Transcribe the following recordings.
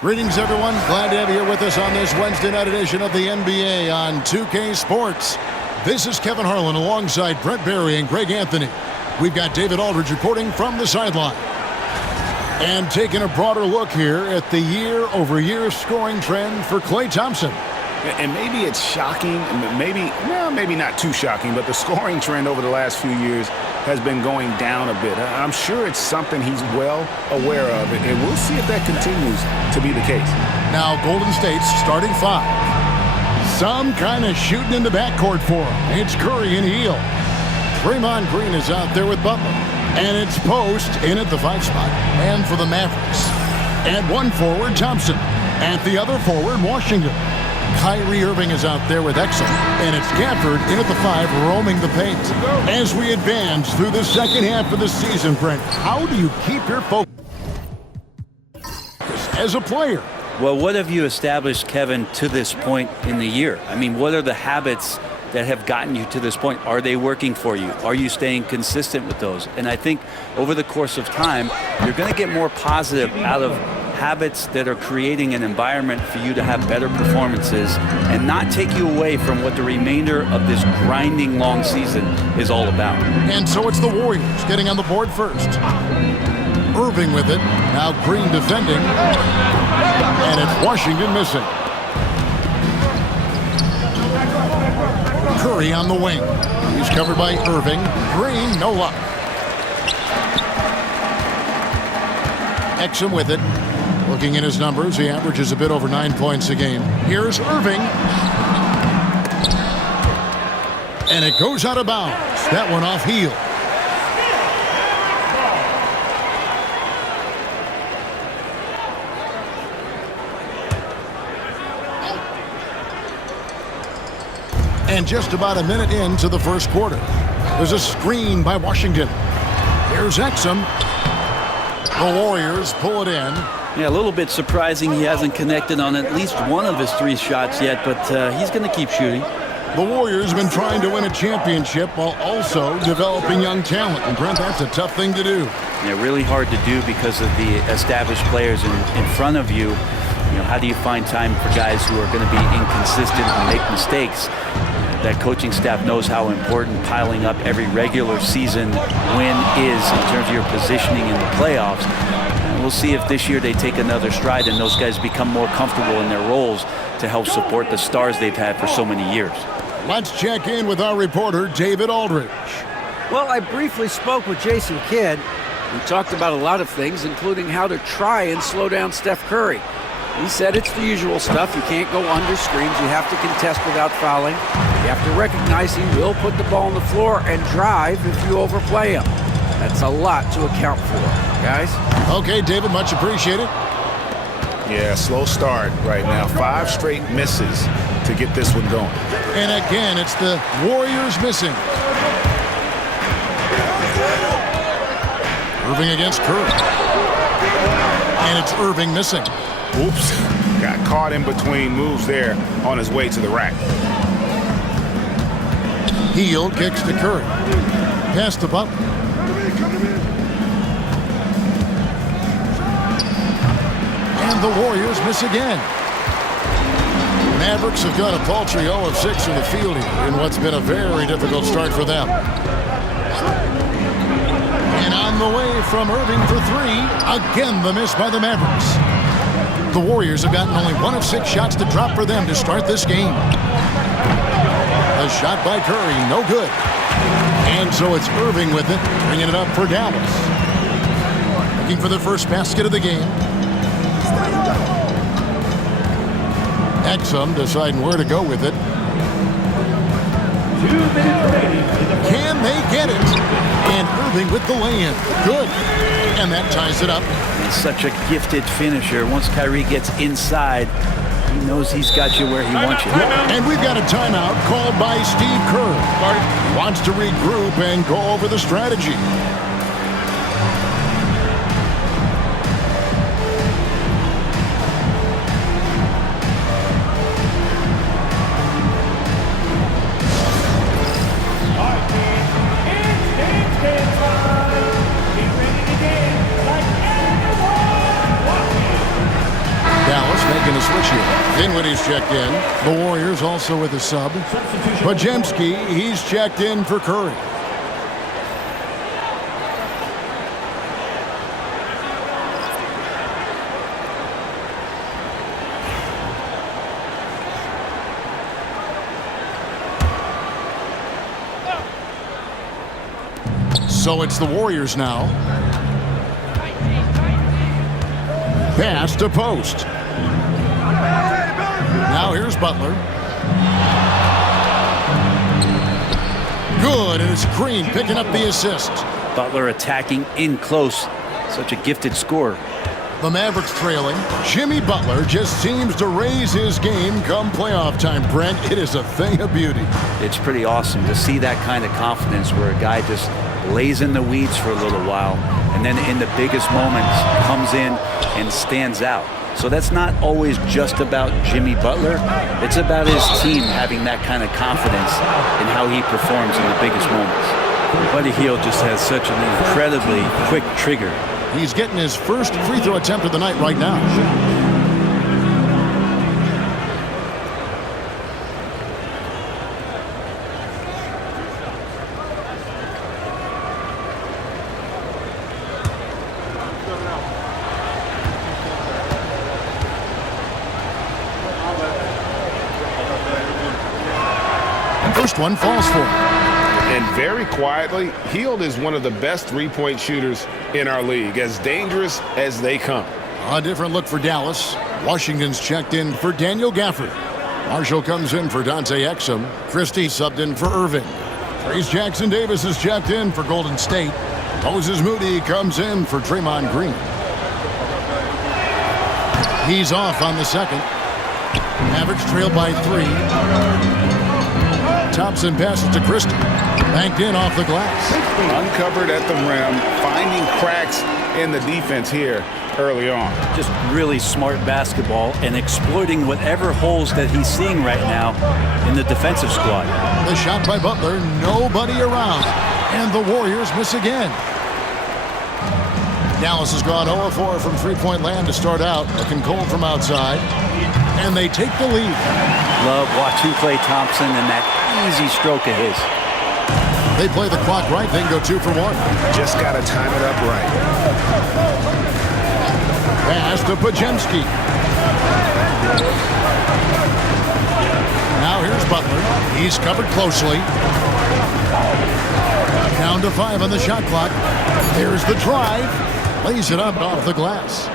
Greetings, everyone. Glad to have you here with us on this Wednesday night edition of the NBA on 2K Sports. This is Kevin Harlan alongside Brent Barry and Greg Anthony. We've got David Aldridge reporting from the sideline. And taking a broader look here at the year-over-year scoring trend for Klay Thompson. And maybe it's shocking, maybe not too shocking, but the scoring trend over the last few years has been going down a bit. I'm sure it's something he's well aware of, and we'll see if that continues to be the case. Now Golden State's starting five. Some kind of shooting in the backcourt for him. It's Curry and Hield. Draymond Green is out there with Butler. And it's Post in at the 5 spot. And for the Mavericks. At one forward, Thompson. At the other forward, Washington. Kyrie Irving is out there with Exum. And it's Gafford in at the 5, roaming the paint. As we advance through the second half of the season, Brent, how do you keep your focus as a player? Well, what have you established, Kevin, to this point in the year? I mean, what are the habits that have gotten you to this point? Are they working for you? Are you staying consistent with those? And I think over the course of time, you're going to get more positive out of habits that are creating an environment for you to have better performances and not take you away from what the remainder of this grinding long season is all about. And so it's the Warriors getting on the board first. Irving with it. Now Green defending. And it's Washington missing. Curry on the wing. He's covered by Irving. Green, no luck. Exum with it. Looking at his numbers, he averages a bit over 9 points a game. Here's Irving. And it goes out of bounds. That one off Hield. And just about a minute into the first quarter. There's a screen by Washington. Here's Exum. The Warriors pull it in. Yeah, a little bit surprising he hasn't connected on at least one of his 3 shots yet, but he's going to keep shooting. The Warriors have been trying to win a championship while also developing young talent. And Brent, that's a tough thing to do. Yeah, really hard to do because of the established players in front of you. You know, how do you find time for guys who are going to be inconsistent and make mistakes? That coaching staff knows how important piling up every regular season win is in terms of your positioning in the playoffs. And we'll see if this year they take another stride and those guys become more comfortable in their roles to help support the stars they've had for so many years. Let's check in with our reporter, David Aldridge. Well, I briefly spoke with Jason Kidd. We talked about a lot of things, including how to try and slow down Steph Curry. He said it's the usual stuff. You can't go under screens. You have to contest without fouling. You have to recognize he will put the ball on the floor and drive if you overplay him. That's a lot to account for, guys. Okay, David, much appreciated. Yeah, slow start right now. 5 straight misses to get this one going. And again, it's the Warriors missing. Irving against Curry. And it's Irving missing. Oops. Got caught in between moves there on his way to the rack. Hield kicks to Curry. Pass to Butler. And the Warriors miss again. Mavericks have got a paltry 0 of 6 from the field here in what's been a very difficult start for them. And on the way from Irving for 3. Again, the miss by the Mavericks. The Warriors have gotten only 1 of 6 shots to drop for them to start this game. A shot by Curry, no good. And so it's Irving with it, bringing it up for Dallas. Looking for the first basket of the game. Exum deciding where to go with it. 2 minutes remaining. Can they get it? And Irving with the lay-in. Good. And that ties it up. He's such a gifted finisher. Once Kyrie gets inside, he knows he's got you where he wants you. And we've got a timeout called by Steve Kerr. Wants to regroup and go over the strategy. It's Dinwiddie's checked in. The Warriors also with a sub. Podziemski, he's checked in for Curry. So it's the Warriors now. Pass to post. Now here's Butler. Good, and it's Green picking up the assist. Butler attacking in close. Such a gifted scorer. The Mavericks trailing. Jimmy Butler just seems to raise his game come playoff time, Brent. It is a thing of beauty. It's pretty awesome to see that kind of confidence where a guy just lays in the weeds for a little while and then in the biggest moments comes in and stands out. So that's not always just about Jimmy Butler. It's about his team having that kind of confidence in how he performs in the biggest moments. Buddy Hield just has such an incredibly quick trigger. He's getting his first free throw attempt of the night right now. First one falls for him. And very quietly, Hield is one of the best three-point shooters in our league, as dangerous as they come. A different look for Dallas. Washington's checked in for Daniel Gafford. Marshall comes in for Dante Exum. Christie subbed in for Irving. Trace Jackson Davis is checked in for Golden State. Moses Moody comes in for Draymond Green. He's off on the second. Mavericks trail by 3. Thompson passes to Christie. Banked in off the glass. Uncovered at the rim, finding cracks in the defense here early on. Just really smart basketball and exploiting whatever holes that he's seeing right now in the defensive squad. The shot by Butler, nobody around. And the Warriors miss again. Dallas has gone 0-4 from three-point land to start out. Looking cold from outside. And they take the lead. Love watching Klay Thompson and that easy stroke of his. They play the clock right, then go 2 for 1. Just got to time it up right. Pass to Podziemski. Now here's Butler. He's covered closely. Down to 5 on the shot clock. There's the drive. Lays it up off the glass.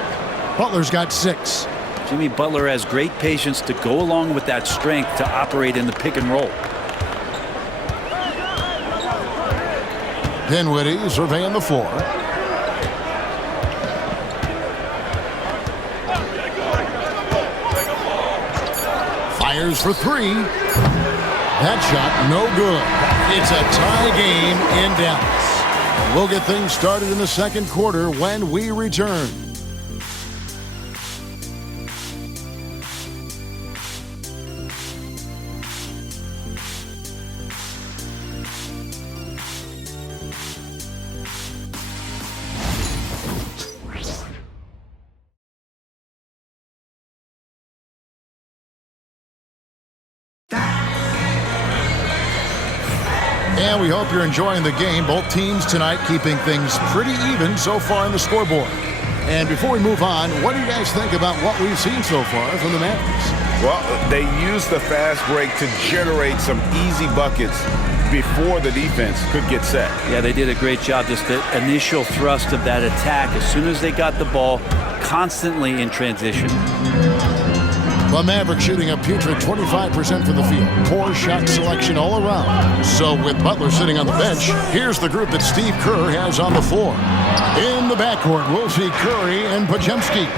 Butler's got 6. Jimmy Butler has great patience to go along with that strength to operate in the pick and roll. Dinwiddie surveying the floor. Fires for 3. That shot no good. It's a tie game in Dallas. We'll get things started in the second quarter when we return. And we hope you're enjoying the game. Both teams tonight keeping things pretty even so far in the scoreboard. And before we move on, what do you guys think about what we've seen so far from the Mavericks? Well, they used the fast break to generate some easy buckets before the defense could get set. Yeah, they did a great job. Just the initial thrust of that attack, as soon as they got the ball, constantly in transition. The Mavericks shooting a putrid 25% from the field. Poor shot selection all around. So with Butler sitting on the bench, here's the group that Steve Kerr has on the floor. In the backcourt, we'll see Curry and Podziemski.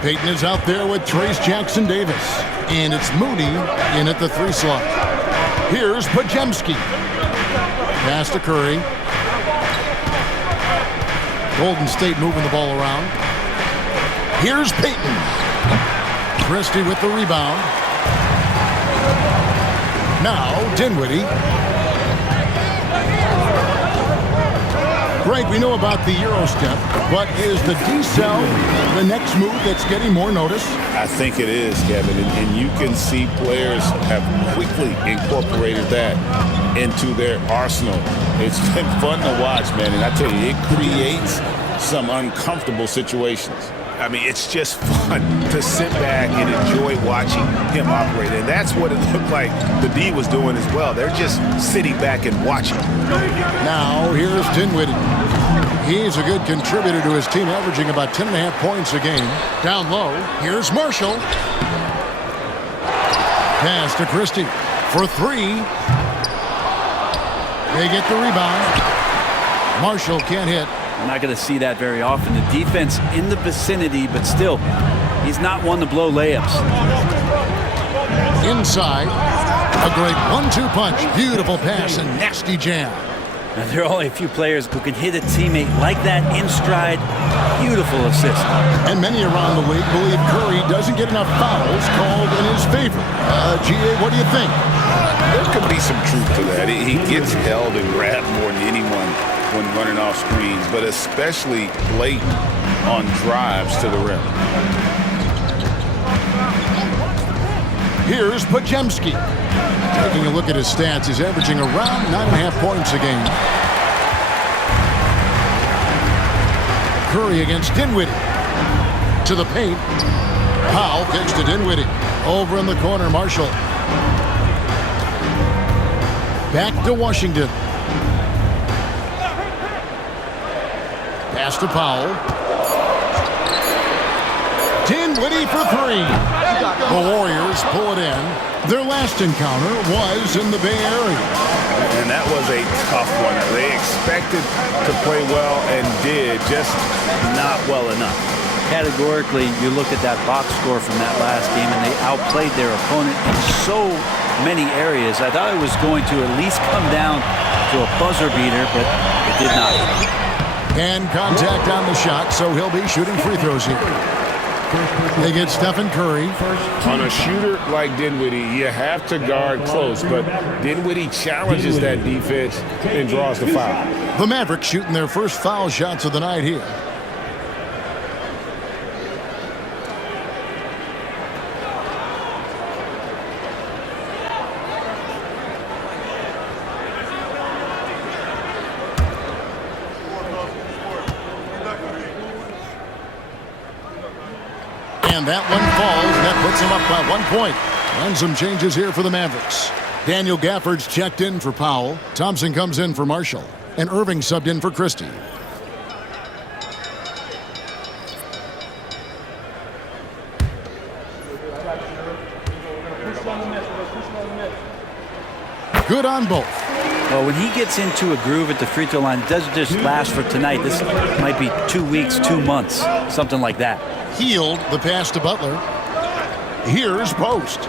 Payton is out there with Trace Jackson Davis. And it's Moody in at the 3 slot. Here's Podziemski. Pass to Curry. Golden State moving the ball around. Here's Payton. Christie with the rebound. Now Dinwiddie. Greg, we know about the Euro step, but is the decel the next move that's getting more notice? I think it is, Kevin, and you can see players have quickly incorporated that into their arsenal. It's been fun to watch, man, and I tell you, it creates some uncomfortable situations. I mean, it's just fun to sit back and enjoy watching him operate. And that's what it looked like the D was doing as well. They're just sitting back and watching. Now, here's Dinwiddie. He's a good contributor to his team, averaging about 10.5 points a game. Down low, here's Marshall. Pass to Christie for three. They get the rebound. Marshall can't hit. We're not going to see that very often. The defense in the vicinity, but still, he's not one to blow layups. Inside, a great 1-2 punch. Beautiful pass and nasty jam. Now, there are only a few players who can hit a teammate like that in stride. Beautiful assist. And many around the league believe Curry doesn't get enough fouls called in his favor. G.A., what do you think? There could be some truth to that. He gets held and grabbed more than anyone when running off screens, but especially late on drives to the rim. Here's Pajemski. Taking a look at his stats, he's averaging around 9.5 points a game. Curry against Dinwiddie. To the paint. Powell kicks to Dinwiddie. Over in the corner, Marshall. Back to Washington. Pass to Powell. Dinwiddie for three. The Warriors pull it in. Their last encounter was in the Bay Area. And that was a tough one. They expected to play well and did, just not well enough. Categorically, you look at that box score from that last game, and they outplayed their opponent in so many areas. I thought it was going to at least come down to a buzzer beater, but it did not. And contact on the shot, so he'll be shooting free throws here. They get Stephen Curry. On a shooter like Dinwiddie, you have to guard close, but Dinwiddie challenges that defense and draws the foul. The Mavericks shooting their first foul shots of the night here. And that one falls. That puts him up by 1 point. And some changes here for the Mavericks. Daniel Gafford's checked in for Powell. Thompson comes in for Marshall. And Irving subbed in for Christie. Good on both. Well, when he gets into a groove at the free throw line, it doesn't just last for tonight. This might be 2 weeks, 2 months, something like that. Healed the pass to Butler. Here's Post.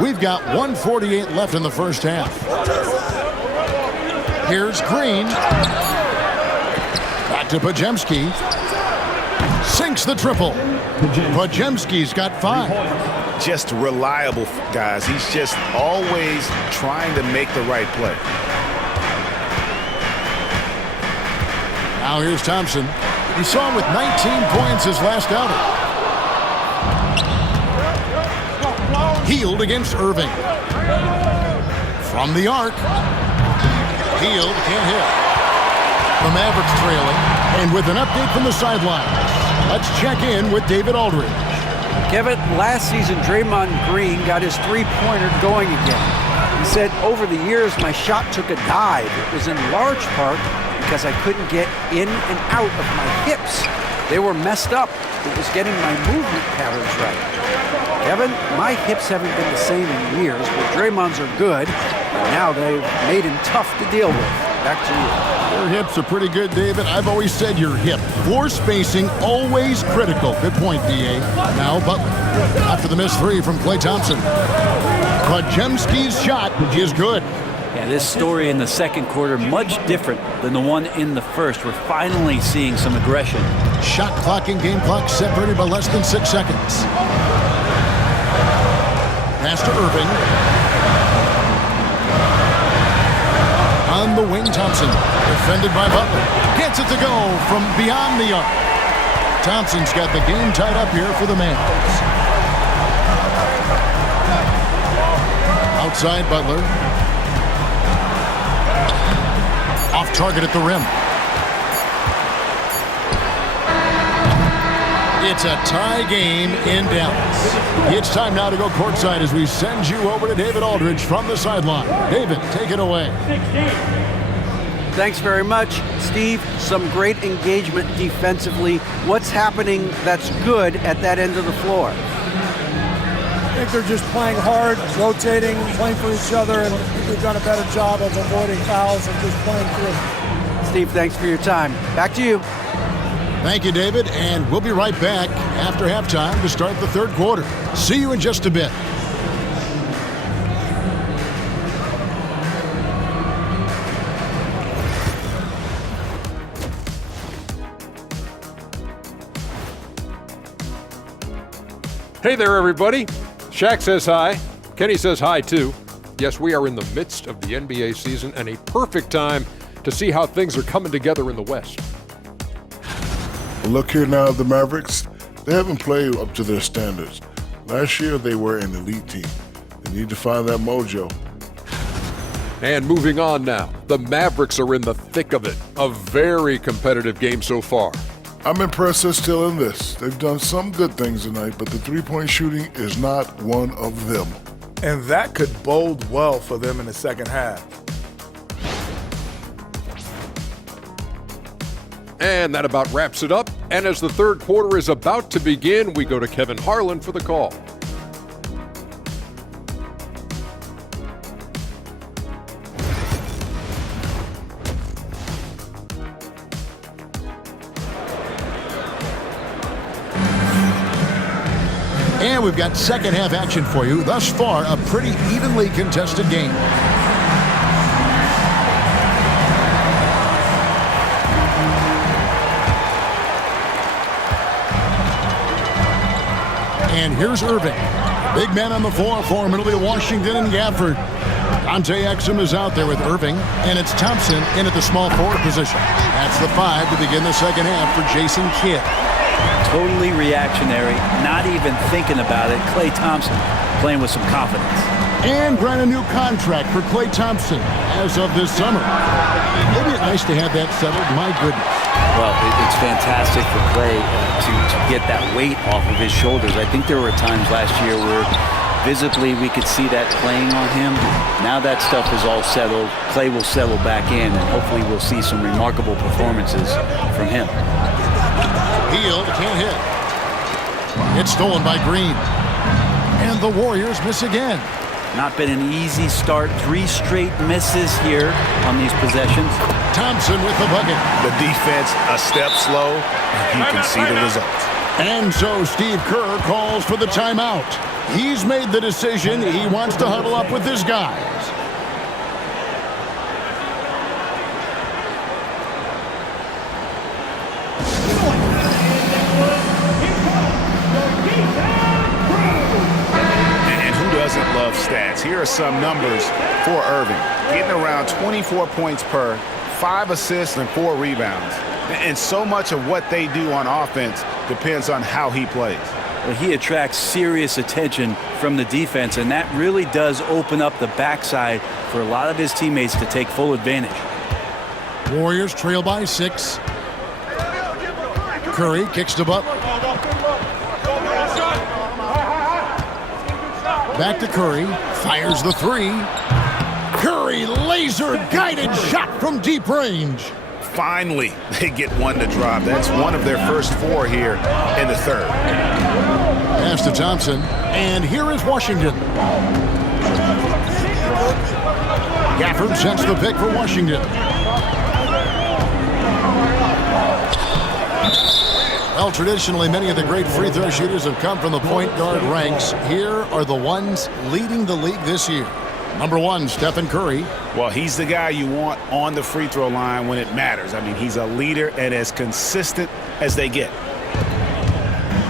We've got 1:48 left in the first half. Here's Green. Back to Pajemski. Sinks the triple. Pajemski's got 5. Just reliable, guys. He's just always trying to make the right play. Now here's Thompson. He saw him with 19 points his last outing. Healed against Irving. From the arc. Healed, can't hit. The Mavericks trailing. And with an update from the sidelines, let's check in with David Aldridge. Kevin, last season, Draymond Green got his three-pointer going again. He said, over the years, my shot took a dive. It was in large part because I couldn't get in and out of my hips. They were messed up. It was getting my movement patterns right. Kevin, my hips haven't been the same in years, but Draymond's are good, and now they've made him tough to deal with. Back to you. Your hips are pretty good, David. I've always said your hip. Floor spacing, always critical. Good point, D.A. Now Butler. After the missed three from Klay Thompson. Pajemski's shot is good. Yeah, this story in the second quarter, much different than the one in the first. We're finally seeing some aggression. Shot clock and game clock separated by less than 6 seconds. Pass to Irving. On the wing, Thompson. Defended by Butler. Gets it to go from beyond the arc. Thompson's got the game tied up here for the Mavericks. Outside Butler. Off target at the rim. It's a tie game in Dallas. It's time now to go courtside as we send you over to David Aldridge from the sideline. David, take it away. Thanks very much, Steve. Some great engagement defensively. What's happening that's good at that end of the floor? I think they're just playing hard, rotating, playing for each other, and they've done a better job of avoiding fouls and just playing through. Steve, thanks for your time. Back to you. Thank you, David, and we'll be right back after halftime to start the third quarter. See you in just a bit. Hey there, everybody. Shaq says hi. Kenny says hi, too. Yes, we are in the midst of the NBA season and a perfect time to see how things are coming together in the West. Look here now, the Mavericks. They haven't played up to their standards. Last year, they were an elite team. They need to find that mojo. And moving on now, the Mavericks are in the thick of it. A very competitive game so far. I'm impressed they're still in this. They've done some good things tonight, but the three-point shooting is not one of them. And that could bode well for them in the second half. And that about wraps it up. And as the third quarter is about to begin, we go to Kevin Harlan for the call. And we've got second half action for you. Thus far, a pretty evenly contested game. And here's Irving. Big man on the floor for Middle Washington and Gafford. Dante Exum is out there with Irving, and it's Thompson in at the small forward position. That's the 5 to begin the second half for Jason Kidd. Totally reactionary, not even thinking about it. Klay Thompson playing with some confidence. And grant a new contract for Klay Thompson as of this summer. Isn't it nice to have that settled? My goodness. Well, it's fantastic for Klay to get that weight off of his shoulders. I think there were times last year where visibly we could see that playing on him. Now that stuff is all settled. Klay will settle back in, and hopefully we'll see some remarkable performances from him. Hield can't hit. It's stolen by Green. And the Warriors miss again. Not been an easy start. 3 straight misses here on these possessions. Thompson with the bucket. The defense a step slow, and you can see the results. And so Steve Kerr calls for the timeout. He's made the decision. He wants to huddle up with his guys. Love stats. Here are some numbers for Irving. Getting around 24 points per, 5 assists and 4 rebounds. And so much of what they do on offense depends on how he plays. Well, he attracts serious attention from the defense, and that really does open up the backside for a lot of his teammates to take full advantage. Warriors trail by 6. Curry kicks to Butler. Back to Curry, fires the 3. Curry, laser-guided shot from deep range. Finally, they get one to drop. That's one of their first 4 here in the third. Pass to Thompson, and here is Washington. Gafford sets the pick for Washington. Well, traditionally, many of the great free throw shooters have come from the point guard ranks. Here are the ones leading the league this year. Number 1, Stephen Curry. Well, he's the guy you want on the free throw line when it matters. I mean, he's a leader and as consistent as they get.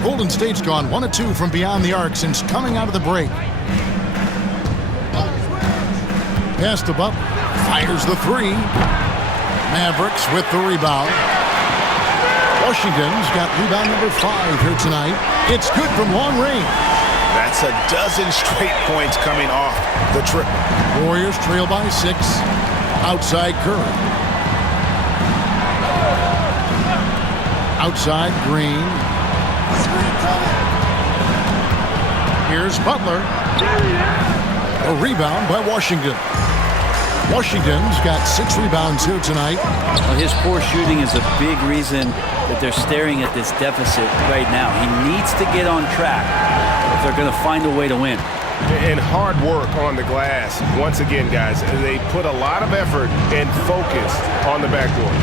Golden State's gone 1 of 2 from beyond the arc since coming out of the break. Pass to Butler. Fires the three. Mavericks with the rebound. Washington's got rebound number 5 here tonight. It's good from long range. That's a dozen straight points coming off the trip. Warriors trail by 6. Outside Curry. Outside Green. Here's Butler. A rebound by Washington. Washington's got 6 rebounds here tonight. Well, his poor shooting is a big reason that they're staring at this deficit right now. He needs to get on track if they're going to find a way to win. And hard work on the glass. Once again, guys, they put a lot of effort and focus on the backboard.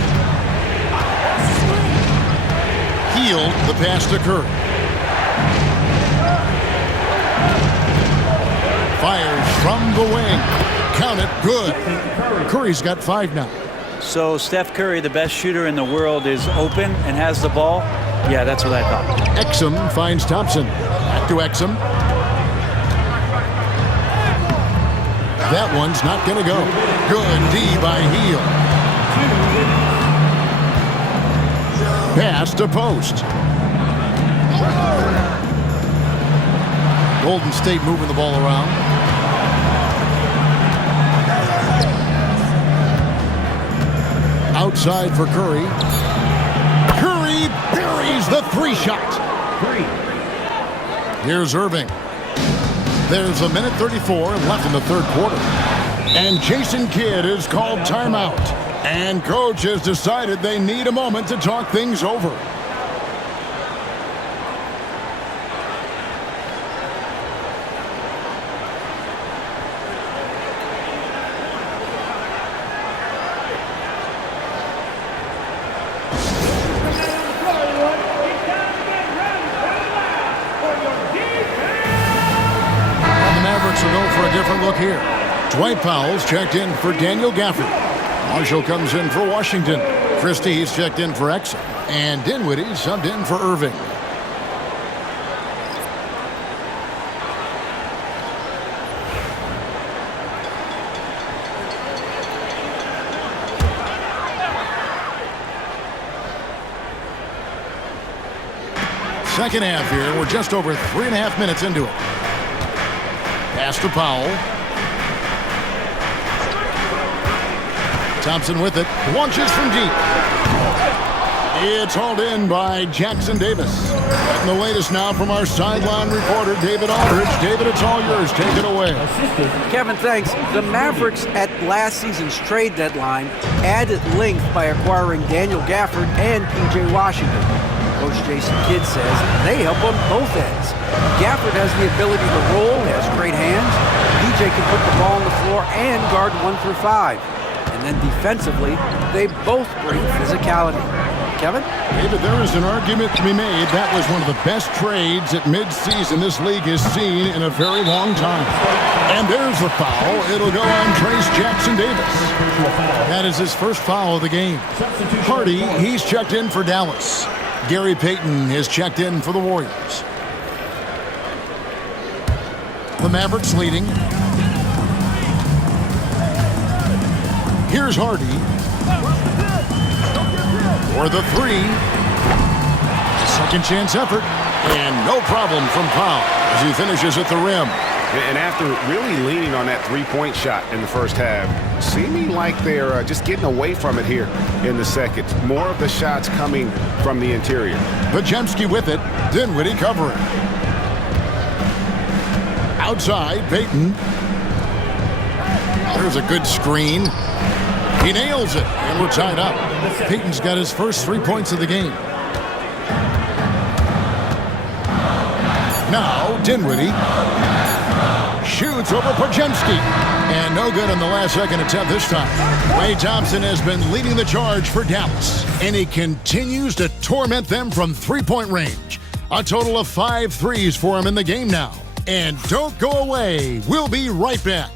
Healed the pass to Curry. Fires from the wing. Count it, good. Curry's got 5 now. So Steph Curry, the best shooter in the world, is open and has the ball? Yeah, that's what I thought. Exum finds Thompson. Back to Exum. That one's not going to go. Good D by Heel. Pass to post. Golden State moving the ball around. Outside for Curry. Curry buries the 3-shot. Here's Irving. There's a minute 34 left in the third quarter. And Jason Kidd is called timeout. And coach has decided they need a moment to talk things over. Here. Dwight Powell's checked in for Daniel Gafford. Marshall comes in for Washington. Christie's checked in for Exum. And Dinwiddie subbed in for Irving. Second half here. We're just over 3.5 minutes into it. Pass to Powell. Thompson with it. Launches from deep. It's hauled in by Jackson Davis. And the latest now from our sideline reporter, David Aldridge. David, it's all yours. Take it away. Kevin, thanks. The Mavericks at last season's trade deadline added length by acquiring Daniel Gafford and P.J. Washington. Coach Jason Kidd says they help on both ends. Gafford has the ability to roll, has great hands. P.J. can put the ball on the floor and guard 1 through 5. And then defensively, they both bring physicality. Kevin? David, there is an argument to be made. That was one of the best trades at midseason this league has seen in a very long time. And there's the foul. It'll go on Trace Jackson Davis. That is his first foul of the game. Hardy, he's checked in for Dallas. Gary Payton is checked in for the Warriors. The Mavericks leading. Here's Hardy. For the 3. Second chance effort. And no problem from Powell as he finishes at the rim. And after really leaning on that three-point shot in the first half, seeming like they're just getting away from it here in the second. More of the shots coming from the interior. Podziemski with it. Dinwiddie covering. Outside, Payton. There's a good screen. He nails it, and we're tied up. Payton's got his first 3 points of the game. Now, Dinwiddie shoots over Podziemski. And no good on the last second attempt this time. Klay Thompson has been leading the charge for Dallas. And he continues to torment them from three-point range. A total of 5 threes for him in the game now. And don't go away. We'll be right back.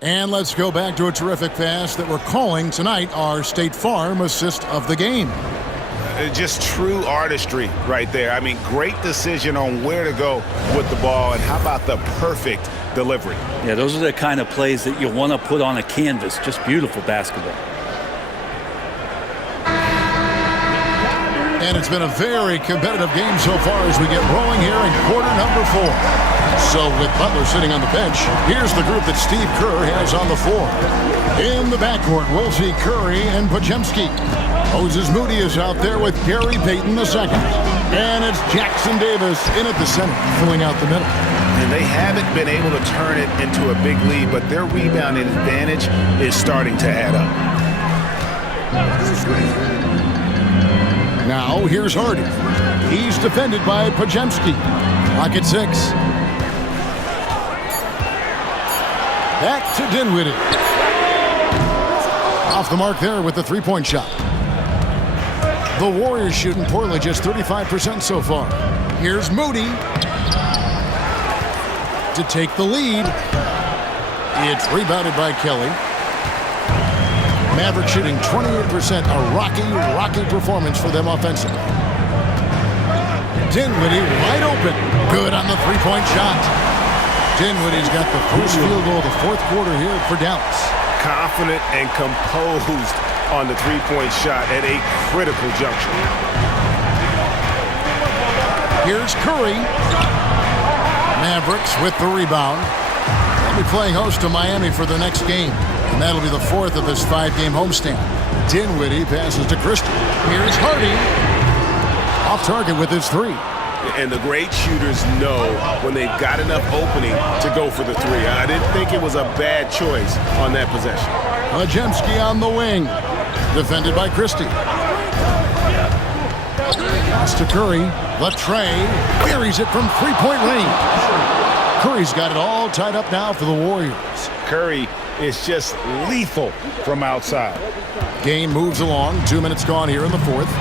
And let's go back to a terrific pass that we're calling tonight our State Farm assist of the game. Just true artistry right there. I mean, great decision on where to go with the ball, and how about the perfect delivery? Yeah, those are the kind of plays that you want to put on a canvas. Just beautiful basketball. And it's been a very competitive game so far as we get rolling here in quarter number 4. So with Butler sitting on the bench, here's the group that Steve Kerr has on the floor. In the backcourt, we'll see Curry and Podziemski. Moses Moody is out there with Gary Payton II. And it's Jackson Davis in at the center, filling out the middle. And they haven't been able to turn it into a big lead, but their rebounding advantage is starting to add up. Now, here's Hardy. He's defended by Podziemski. Clock at 6. Back to Dinwiddie. Off the mark there with the three-point shot. The Warriors shooting poorly, just 35% so far. Here's Moody to take the lead. It's rebounded by Kelly. Mavericks shooting 28%, a rocky performance for them offensively. Dinwiddie wide open. Good on the three-point shot. Dinwiddie's got the first field goal of the fourth quarter here for Dallas. Confident and composed on the three-point shot at a critical juncture. Here's Curry. Mavericks with the rebound. They'll be playing host to Miami for the next game. And that'll be the fourth of this 5-game homestand. Dinwiddie passes to Christie. Here's Hardy. Off target with his three. And the great shooters know when they've got enough opening to go for the three. I didn't think it was a bad choice on that possession. Podziemski on the wing. Defended by Christie. Pass to Curry. The tray. Buries it from three-point range. Curry's got it all tied up now for the Warriors. Curry is just lethal from outside. Game moves along. 2 minutes gone here in the fourth.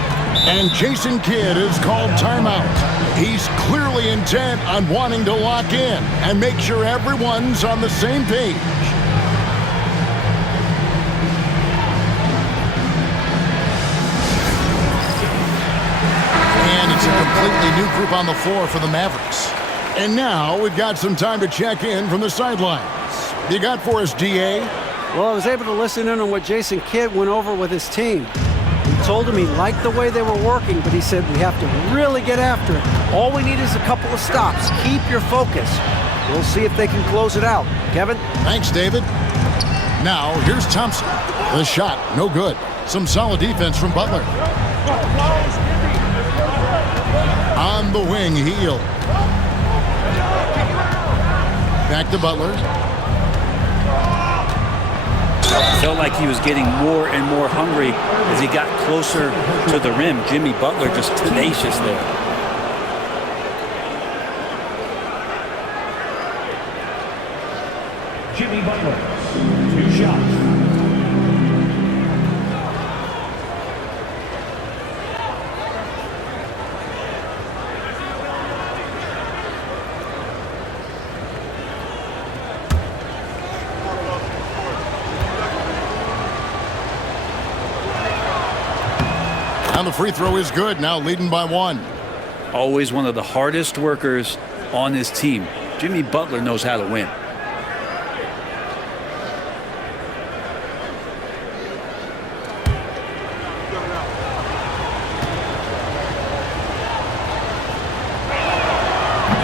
And Jason Kidd is called timeout. He's clearly intent on wanting to lock in and make sure everyone's on the same page. And it's a completely new group on the floor for the Mavericks. And now we've got some time to check in from the sidelines. You got for us, D.A.? Well, I was able to listen in on what Jason Kidd went over with his team. He told him he liked the way they were working, but he said we have to really get after it. All we need is a couple of stops. Keep your focus. We'll see if they can close it out. Kevin? Thanks, David. Now, here's Thompson. The shot, no good. Some solid defense from Butler. On the wing, Heel. Back to Butler. Felt like he was getting more and more hungry as he got closer to the rim. Jimmy Butler just tenacious there. Jimmy Butler, 2 shots. And the free throw is good, now leading by 1. Always one of the hardest workers on his team. Jimmy Butler knows how to win.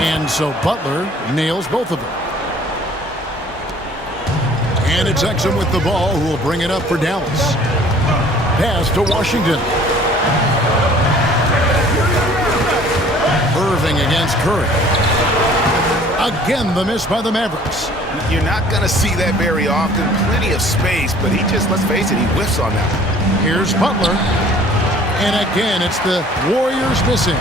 And so Butler nails both of them. And it's Exum with the ball, who will bring it up for Dallas. Pass to Washington. Irving against Curry. Again, the miss by the Mavericks. You're not going to see that very often. Plenty of space, but he just, let's face it, he whiffs on that. Here's Butler. And again, it's the Warriors missing.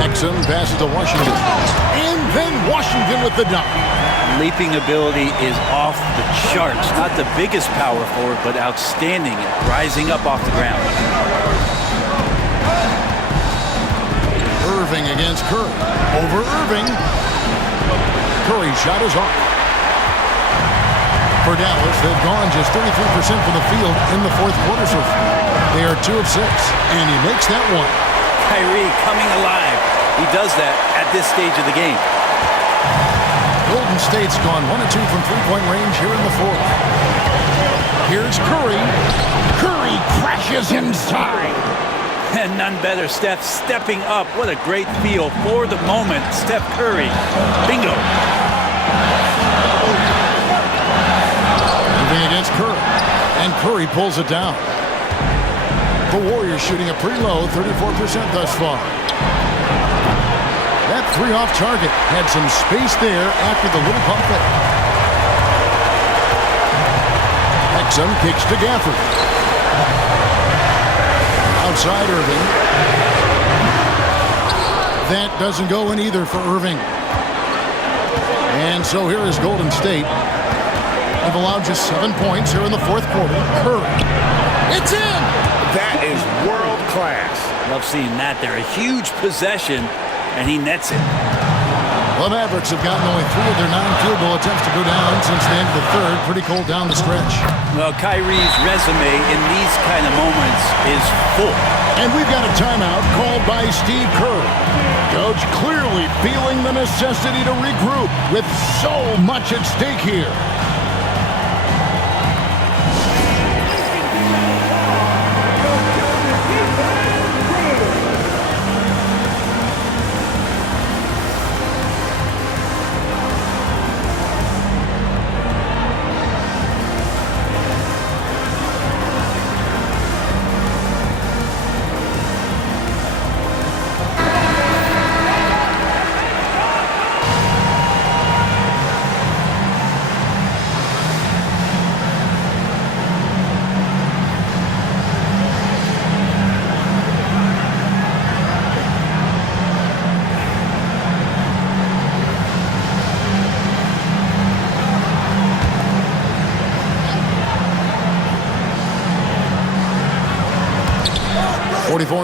Exum passes to Washington. And then Washington with the dunk. Leaping ability is off the charts. Not the biggest power forward, but outstanding at rising up off the ground. Irving against Curry. Over Irving. Curry's shot is off. For Dallas, they've gone just 33% from the field in the fourth quarter so far. They are 2 of 6, and he makes that one. Kyrie coming alive. He does that at this stage of the game. Golden State's gone 1 of 2 from three-point range here in the fourth. Here's Curry. Curry crashes inside. And none better. Steph stepping up. What a great feel for the moment. Steph Curry. Bingo. Moving against Curry. And Curry pulls it down. The Warriors shooting a pretty low 34% thus far. That three off target had some space there after the little pump fake. Exum kicks to Gafford. Outside Irving. That doesn't go in either for Irving. And so here is Golden State. They've allowed just 7 points here in the fourth quarter. Curry. It's in! That is world class. Love seeing that there. A huge possession, and he nets it. The Mavericks have gotten only 3 of their 9 field goal attempts to go down since the end of the third. Pretty cold down the stretch. Well, Kyrie's resume in these kind of moments is full. And we've got a timeout called by Steve Kerr. Coach clearly feeling the necessity to regroup with so much at stake here.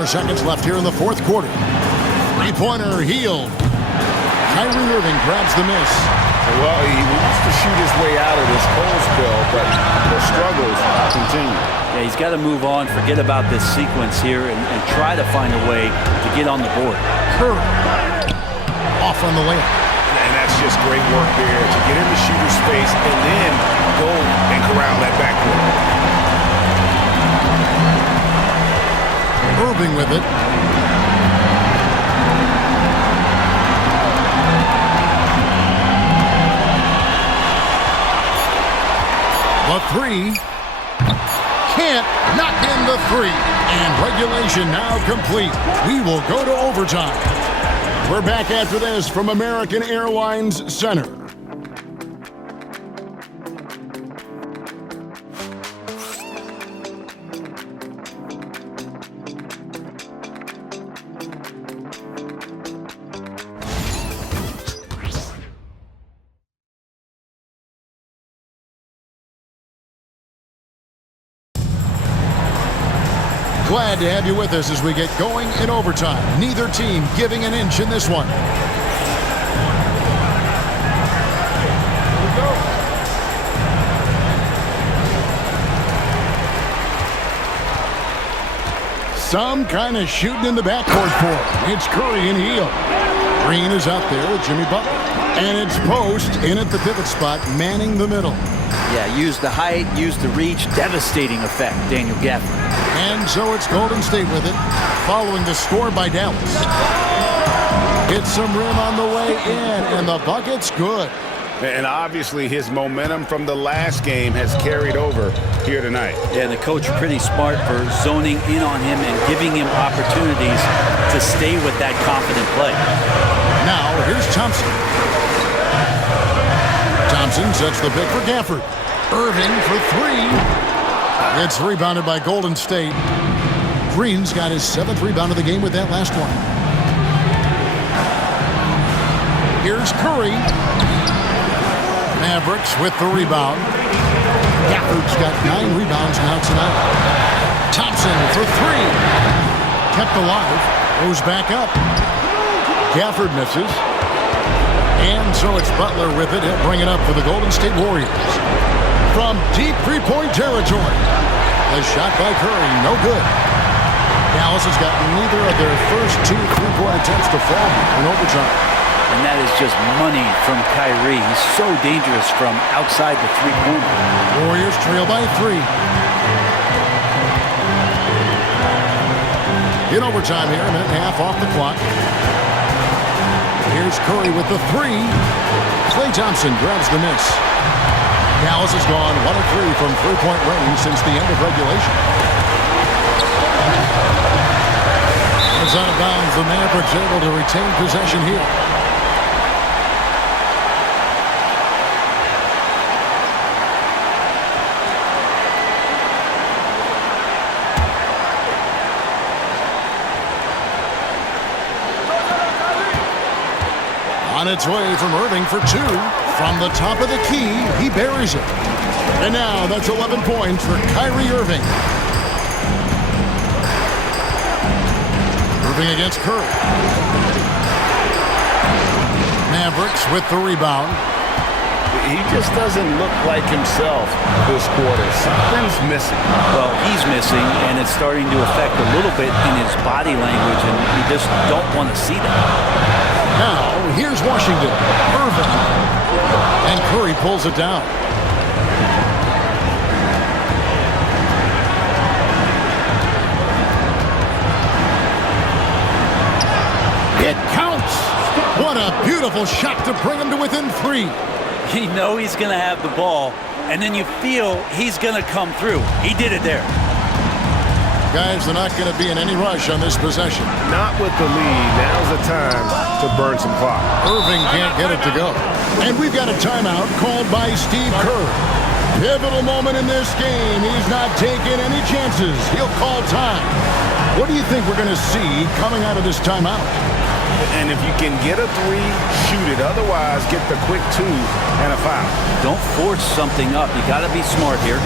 Seconds left here in the fourth quarter. Three-pointer healed. Kyrie Irving grabs the miss. Well, he wants to shoot his way out of this cold spell, but the struggles continue. Yeah, he's got to move on, forget about this sequence here, and try to find a way to get on the board. Curry off on the layup. And that's just great work there to get into shooter space and then go and corral that backcourt. Irving with it. The three. Can't knock in the three. And regulation now complete. We will go to overtime. We're back after this from American Airlines Center. Glad to have you with us as we get going in overtime. Neither team giving an inch in this one. Some kind of shooting in the backcourt for him. It's Curry and Hield. Green is out there with Jimmy Butler. And it's Post in at the pivot spot, manning the middle. Yeah, use the height, use the reach. Devastating effect, Daniel Gafford. And so it's Golden State with it, following the score by Dallas. Hits some rim on the way in, and the bucket's good. And obviously his momentum from the last game has carried over here tonight. Yeah, the coach pretty smart for zoning in on him and giving him opportunities to stay with that confident play. Now, here's Thompson. Thompson sets the pick for Gafford. Irving for three. It's rebounded by Golden State. Green's got his 7th rebound of the game with that last one. Here's Curry. Mavericks with the rebound. Gafford's got 9 rebounds now tonight. Thompson for three. Kept alive. Goes back up. Gafford misses. And so it's Butler with it. He'll bring it up for the Golden State Warriors. from deep three-point territory. The shot by Curry, no good. Dallas has got neither of their first 2 3-point attempts to fall in overtime. And that is just money from Kyrie. He's so dangerous from outside the three-pointer. Warriors trail by 3. In overtime here, a minute and a half off the clock. Here's Curry with the 3. Klay Thompson grabs the miss. Dallas has gone 1 of 3 from three-point range since the end of regulation. It's out of bounds. The Mavericks able to retain possession here. On its way from Irving for 2. From the top of the key, he buries it. And now that's 11 points for Kyrie Irving. Irving against Curry. Mavericks with the rebound. He just doesn't look like himself this quarter. Something's missing. Well, he's missing, and it's starting to affect a little bit in his body language, and you just don't want to see that. Now, here's Washington. Irving. And Curry pulls it down. It counts! What a beautiful shot to bring him to within 3. You know he's going to have the ball, and then you feel he's going to come through. He did it there. Guys, they're not going to be in any rush on this possession. Not with the lead. Now's the time to burn some clock. Irving can't get it to go. And we've got a timeout called by Steve Kerr. Pivotal moment in this game. He's not taking any chances. He'll call time. What do you think we're going to see coming out of this timeout? And if you can get a 3, shoot it. Otherwise, get the quick 2 and a foul. Don't force something up. You got to be smart here.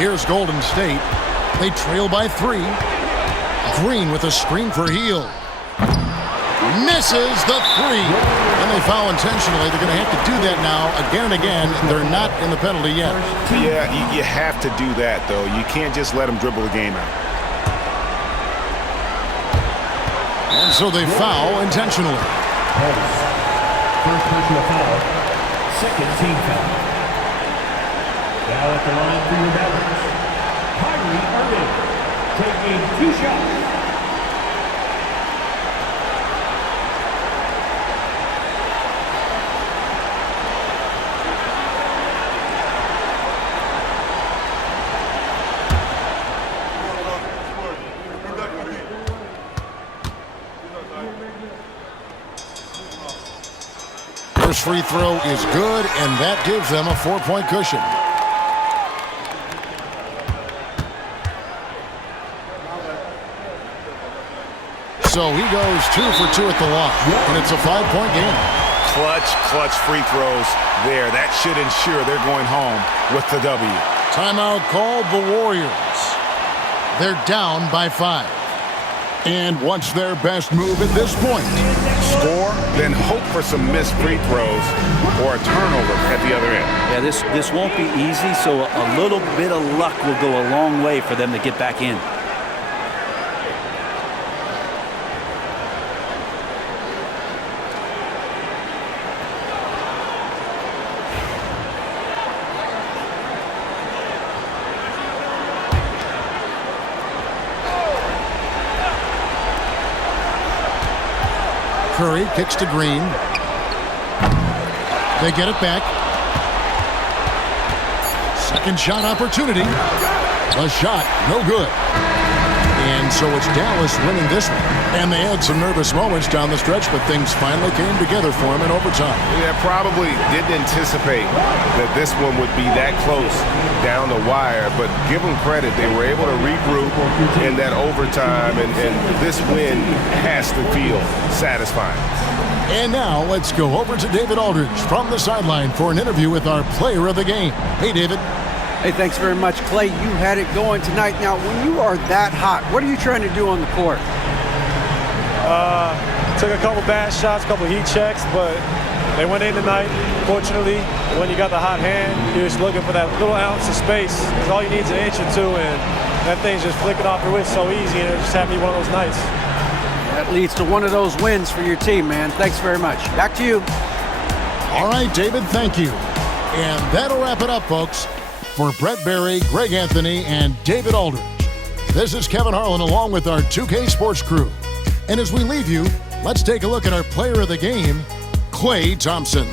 Here's Golden State. They trail by 3. Green with a screen for Hield. Misses the 3. And they foul intentionally. They're going to have to do that now again and again. They're not in the penalty yet. Yeah, you have to do that, though. You can't just let them dribble the game out. And so they foul intentionally. First personal foul. Second team foul. Now at the line for your Mavericks, Kyrie Irving, taking 2 shots. First free throw is good, and that gives them a 4-point cushion. So he goes 2 for 2 at the line, and it's a 5-point game. Clutch free throws there. That should ensure they're going home with the W. Timeout called the Warriors. They're down by 5. And what's their best move at this point? Score, then hope for some missed free throws or a turnover at the other end. Yeah, this won't be easy, so a little bit of luck will go a long way for them to get back in. Curry kicks to Green. They get it back. Second shot opportunity. A shot, no good. And so it's Dallas winning this one. And they had some nervous moments down the stretch, but things finally came together for them in overtime. Yeah, probably didn't anticipate that this one would be that close down the wire, but give them credit. They were able to regroup in that overtime, and this win has to feel satisfying. And now let's go over to David Aldridge from the sideline for an interview with our player of the game. Hey, David. Hey, thanks very much, Clay. You had it going tonight. Now, when you are that hot, what are you trying to do on the court? Took a couple bad shots, a couple heat checks, but they went in tonight. Fortunately, when you got the hot hand, you're just looking for that little ounce of space. All you need is an inch or two, and that thing's just flicking off your wrist so easy, and it just had me one of those nights. That leads to one of those wins for your team, man. Thanks very much. Back to you. All right, David, thank you. And that'll wrap it up, folks. For Brett Berry, Greg Anthony, and David Aldridge, this is Kevin Harlan along with our 2K Sports crew. And as we leave you, let's take a look at our player of the game, Klay Thompson.